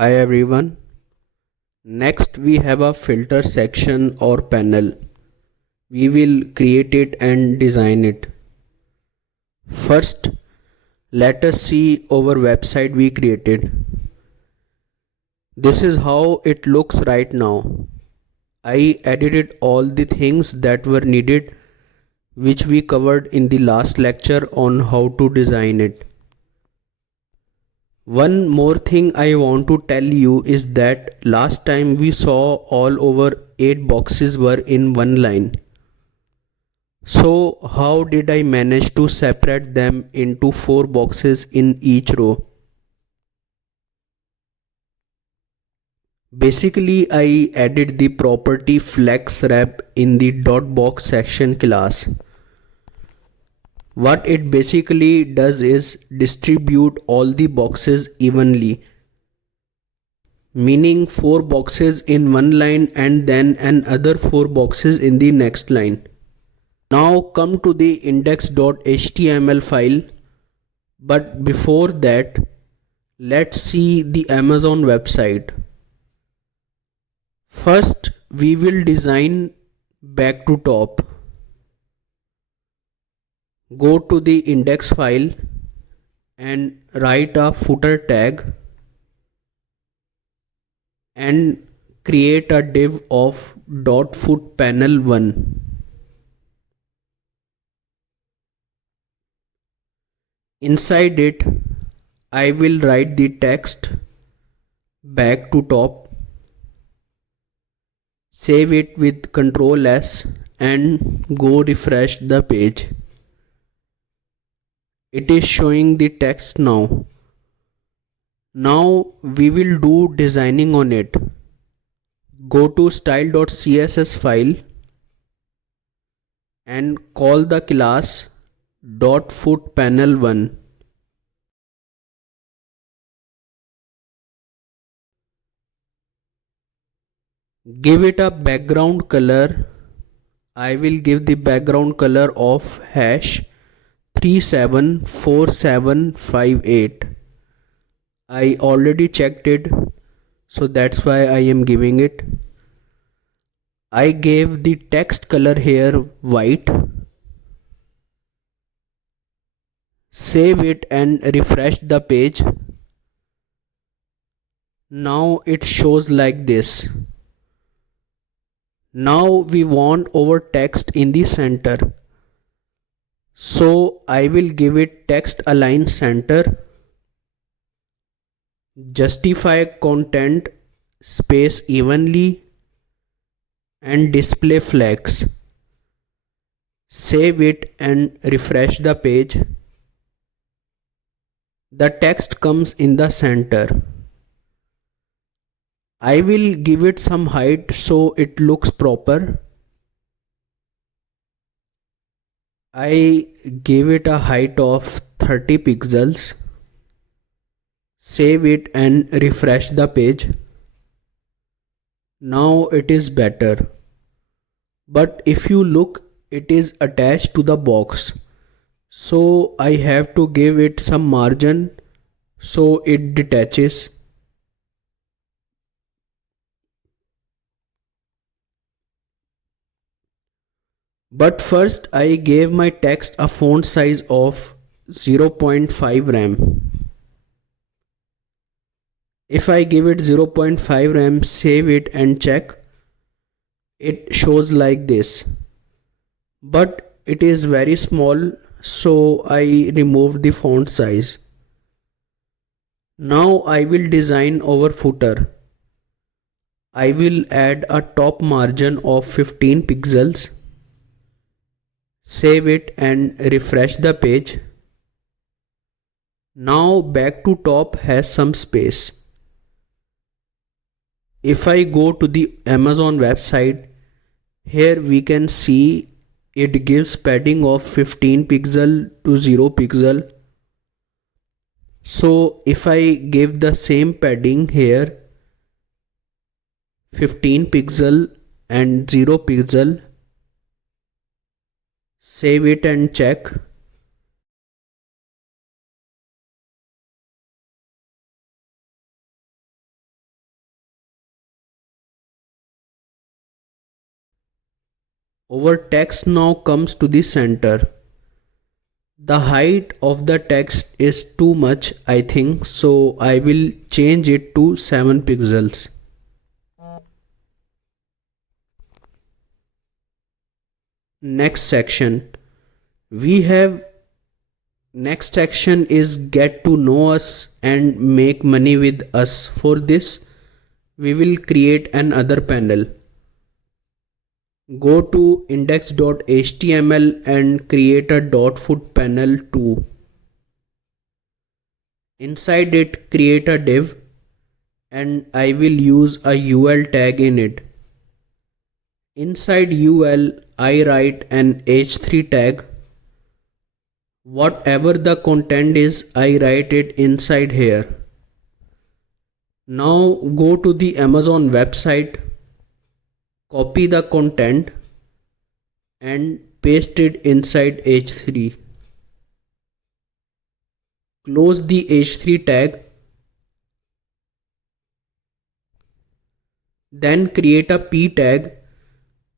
Hi everyone. Next we have a filter section or panel. We will create it and design it. First, let us see our website we created. This is how it looks right now. I edited all the things that were needed, which we covered in the last lecture on how to design it. One more thing I want to tell you is that last time we saw all over 8 boxes were in one line. So how did I manage to separate them into 4 boxes in each row? Basically, I added the property flex wrap in the dot box section class. What it basically does is distribute all the boxes evenly, meaning 4 boxes in one line and then another 4 boxes in the next line. Now come to the index.html file, but before that, let's see the Amazon website. First, we will design back to top. Go to the index file and write a footer tag and create a div of .foot panel 1. Inside it, I will write the text back to top, save it with Ctrl S and go refresh the page. It is showing the text now. Now we will do designing on it. Go to style.css file and call the class .foot panel 1. Give it a background color. I will give the background color of hash 374758. I already checked it, so that's why I am giving it. I gave the text color here white. Save it and refresh the page. Now it shows like this. Now we want our text in the center. So I will give it text align center. Justify content space evenly and display flex. Save it and refresh the page. The text comes in the center. I will give it some height so it looks proper. I gave it a height of 30 pixels. Save it and refresh the page. Now it is better. But if you look, it is attached to the box. So I have to give it some margin so it detaches. But first I gave my text a font size of 0.5 rem. If I give it 0.5 rem, save it and check, it shows like this. But it is very small, so I removed the font size. Now I will design our footer. I will add a top margin of 15 pixels. Save it and refresh the page. Now back to top has some space. If I go to the Amazon website, here we can see it gives padding of 15 pixel to 0 pixel. So if I give the same padding here, 15 pixel and 0 pixel, save it and check, Our text now comes to the center. The height of the text is too much, I think, so I will change it to 7 pixels. Next section. We have Next section is get to know us and make money with us. For this, we will create another panel. Go to index.html and create a .foot panel too. Inside it, create a div and I will use a UL tag in it. Inside UL, I write an h3 tag. Whatever the content is, I write it inside here. Now go to the Amazon website, copy the content and paste it inside h3. Close the h3 tag. Then create a p tag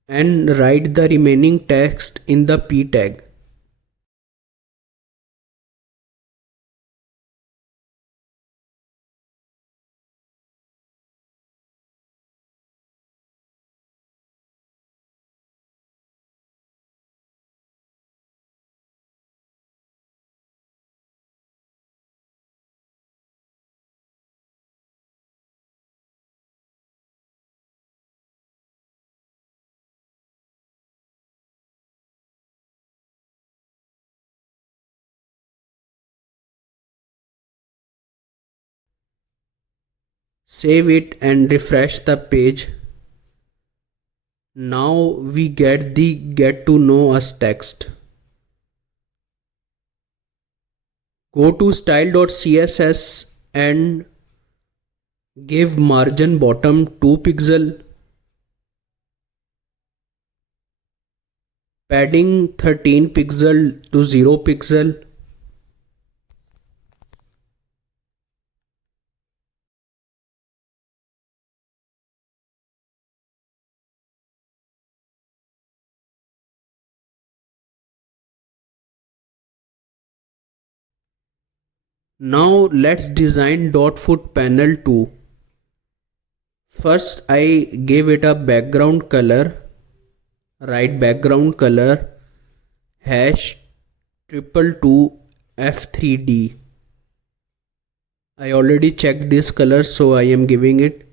and write the remaining text in the p tag. Save it and refresh the page. Now we get the get to know us text. Go to style.css and give margin bottom 2 pixel, padding 13 pixel to 0 pixel. Now let's design .foot panel too. First I gave it a background color. Write background color hash 222 F3D. I already checked this color, so I am giving it.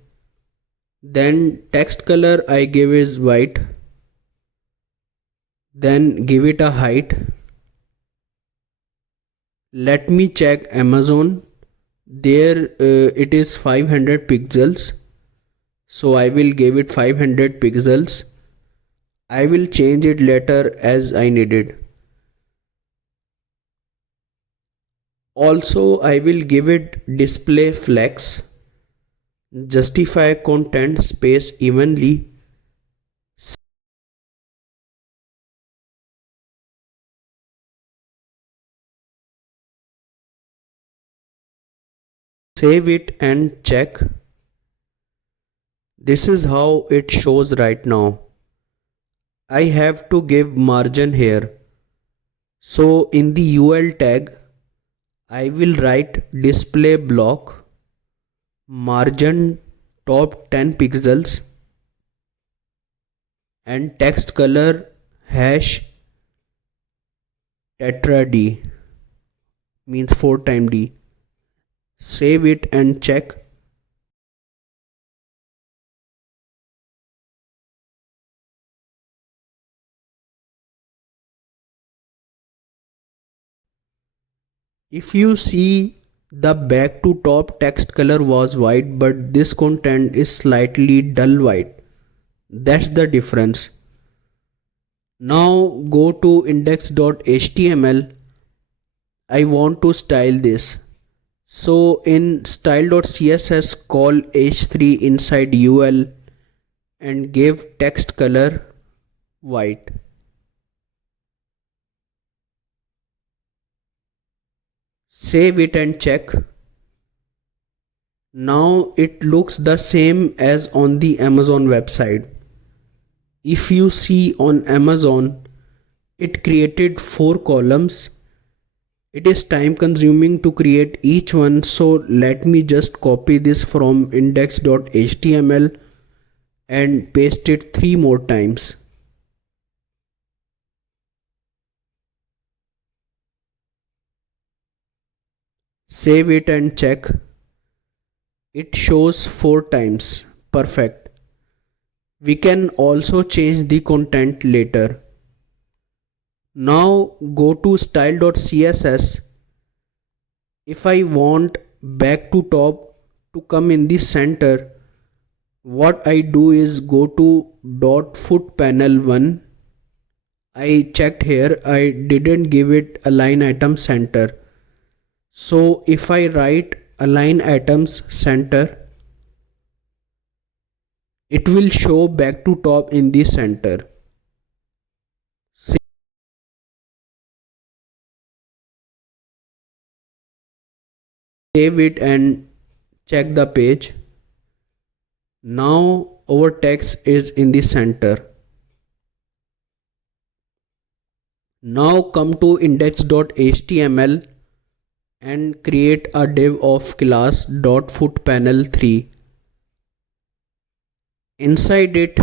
Then text color I give is white. Then give it a height. Let me check Amazon. There it is 500 pixels. So I will give it 500 pixels. I will change it later as I need it. Also I will give it display flex. Justify content space evenly. Save it and check. This is how it shows right now. I have to give margin here. So in the UL tag, I will write display block margin top 10 pixels and text color hash tetra D, means 4 times D. Save it and check. If you see, the back to top text color was white, but this content is slightly dull white. That's the difference. Now go to index.html. I want to style this. So in style.css, call h3 inside ul and give text color white. Save it and check. Now it looks the same as on the Amazon website. If you see on Amazon, it created 4 columns. It is time consuming to create each one, so let me just copy this from index.html and paste it 3 more times. Save it and check. It shows 4 times. Perfect. We can also change the content later. Now go to style.css. If I want back to top to come in the center, what I do is go to dot foot panel 1. I checked here, I didn't give it align item center. So if I write align items center, it will show back to top in the center. Save it and check the page. Now our text is in the center. Now come to index.html and create a div of class .footPanel3. Inside it,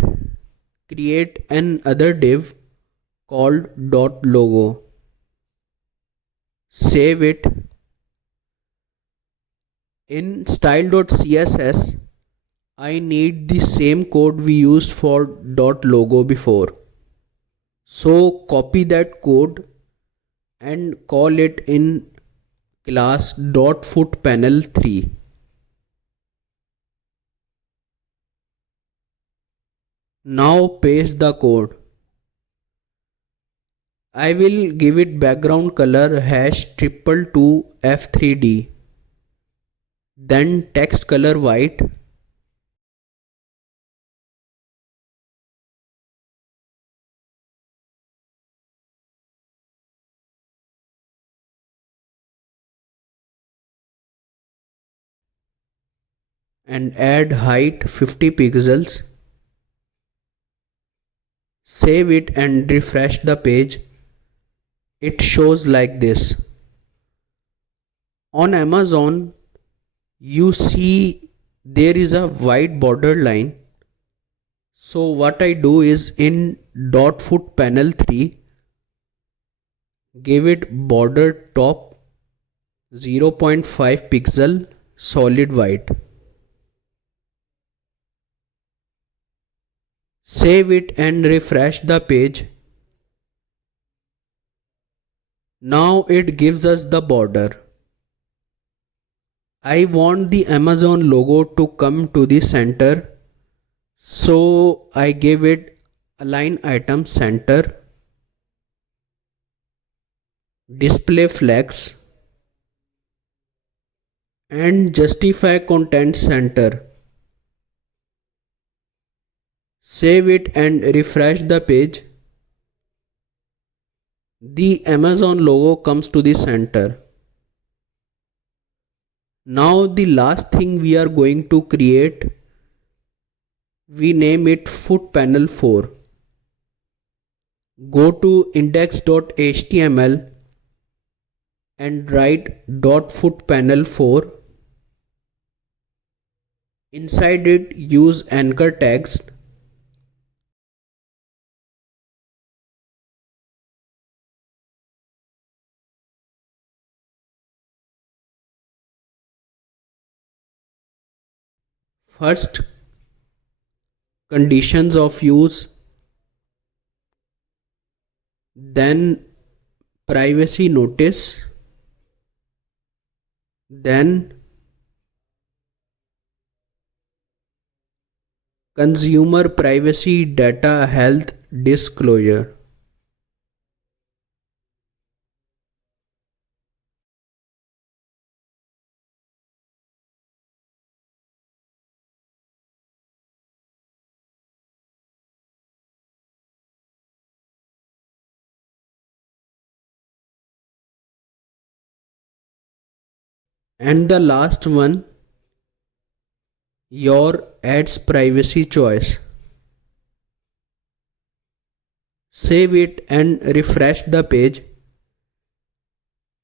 create another div called .logo. Save it. In style.css, I need the same code we used for .logo before. So copy that code and call it in class .footPanel3. Now paste the code. I will give it background color #222F3D. Then text color white. And add height 50 pixels. Save it and refresh the page. It shows like this. On Amazon, you see there is a white border line. So what I do is in .footPanel3, give it border top 0.5 pixel solid white. Save it and refresh the page. Now it gives us the border. I want the Amazon logo to come to the center, so I gave it align item center, display flex, and justify content center. Save it and refresh the page. The Amazon logo comes to the center. Now the last thing we are going to create, we name it foot panel 4. Go to index.html and write .foot panel 4. Inside it, use anchor tags. First, conditions of use, then privacy notice, then consumer privacy data health disclosure. And the last one, your ads privacy choice. Save it and refresh the page.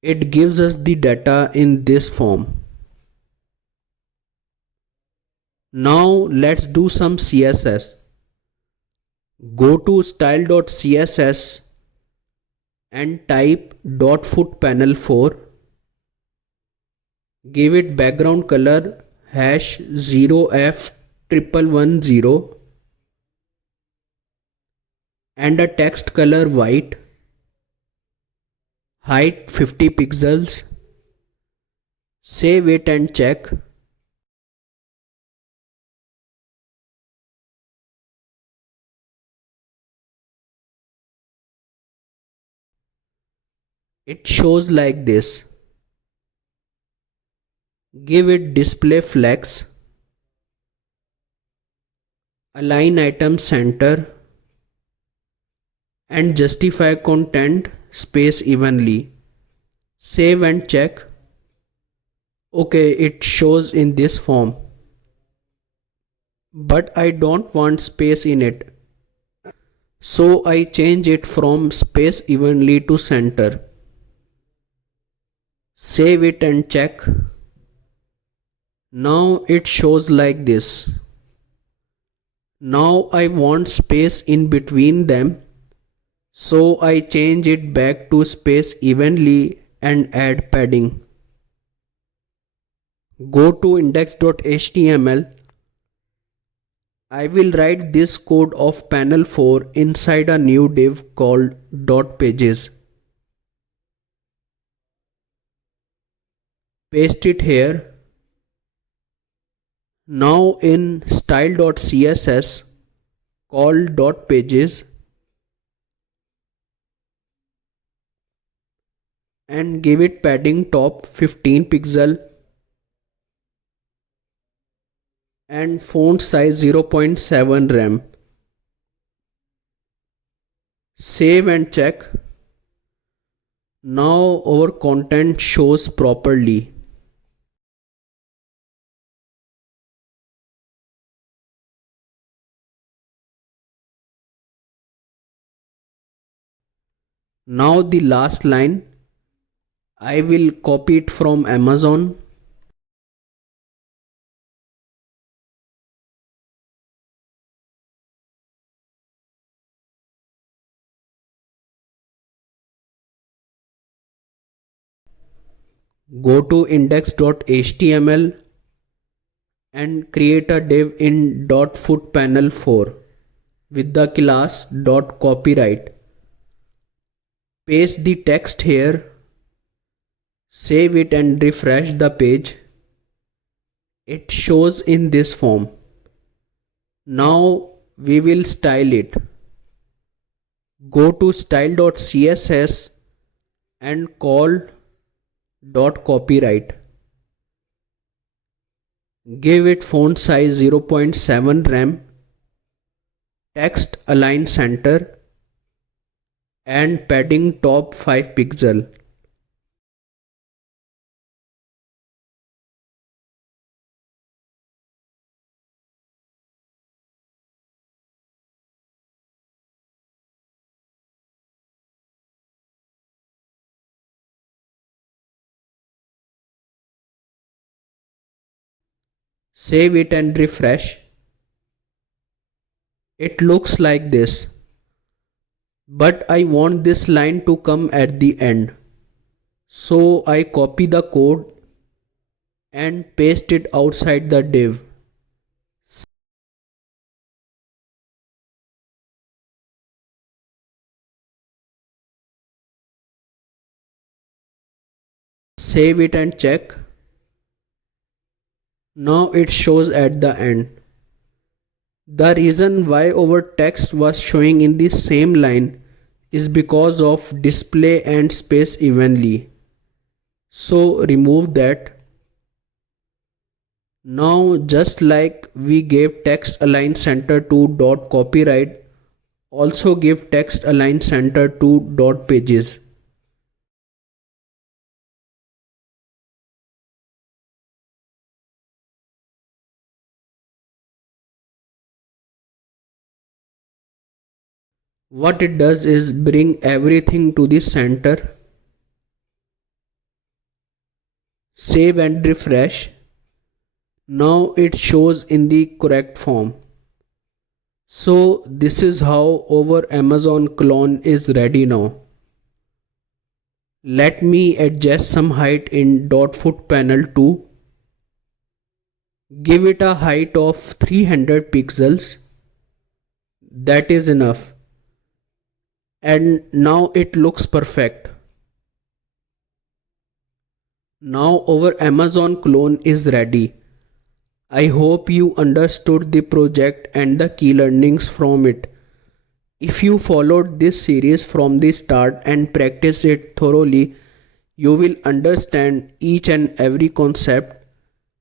It gives us the data in this form. Now let's do some CSS. Go to style.css and type .foot panel 4. Give it background color #0f1110 and a text color white. Height 50 pixels. Save it and check. It shows like this. Give it display flex. Align item center and justify content space evenly. Save and check. Okay, it shows in this form. But I don't want space in it. So I change it from space evenly to center. Save it and check. Now it shows like this. Now I want space in between them. So I change it back to space evenly and add padding. Go to index.html. I will write this code of panel 4 inside a new div called .pages. Paste it here. Now in style.css, call .pages and give it padding top 15 pixel and font size 0.7 rem. Save and check. Now our content shows properly. Now the last line, I will copy it from Amazon. Go to index.html and create a div in .foot panel 4 with the class .copyright. Paste the text here. Save it and refresh the page. It shows in this form. Now we will style it. Go to style.css and call .copyright. Give it font size 0.7 rem, text align center and padding top 5 pixel. Save it and refresh. It looks like this. But I want this line to come at the end. So I copy the code and paste it outside the div. Save it and check. Now it shows at the end. The reason why our text was showing in the same line is because of display and space evenly. So remove that. Now just like we gave text align center to .copyright, also give text align center to .pages. What it does is bring everything to the center. Save and refresh. Now it shows in the correct form. So this is how our Amazon clone is ready now. Let me adjust some height in .foot panel too. Give it a height of 300 pixels. That is enough. And now it looks perfect. Now our Amazon clone is ready. I hope you understood the project and the key learnings from it. If you followed this series from the start and practice it thoroughly, you will understand each and every concept.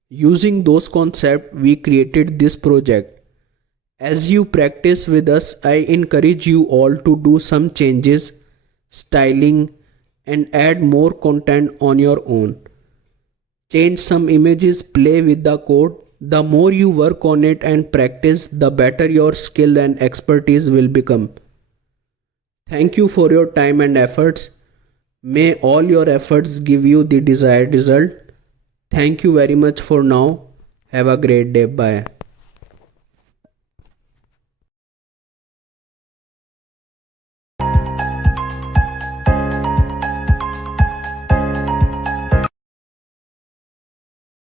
Using those concepts, we created this project. As you practice with us, I encourage you all to do some changes, styling, and add more content on your own. Change some images, play with the code. The more you work on it and practice, the better your skill and expertise will become. Thank you for your time and efforts. May all your efforts give you the desired result. Thank you very much for now. Have a great day. Bye.